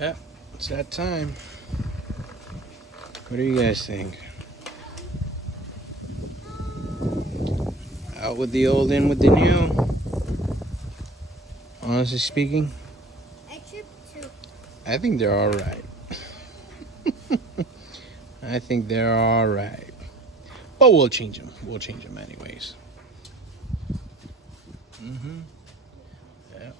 Yeah, it's that time. What do you guys think? Out with the old, in with the new. Honestly speaking, I think they're all right. I think they're all right. But we'll change them. We'll change them anyways. Yeah.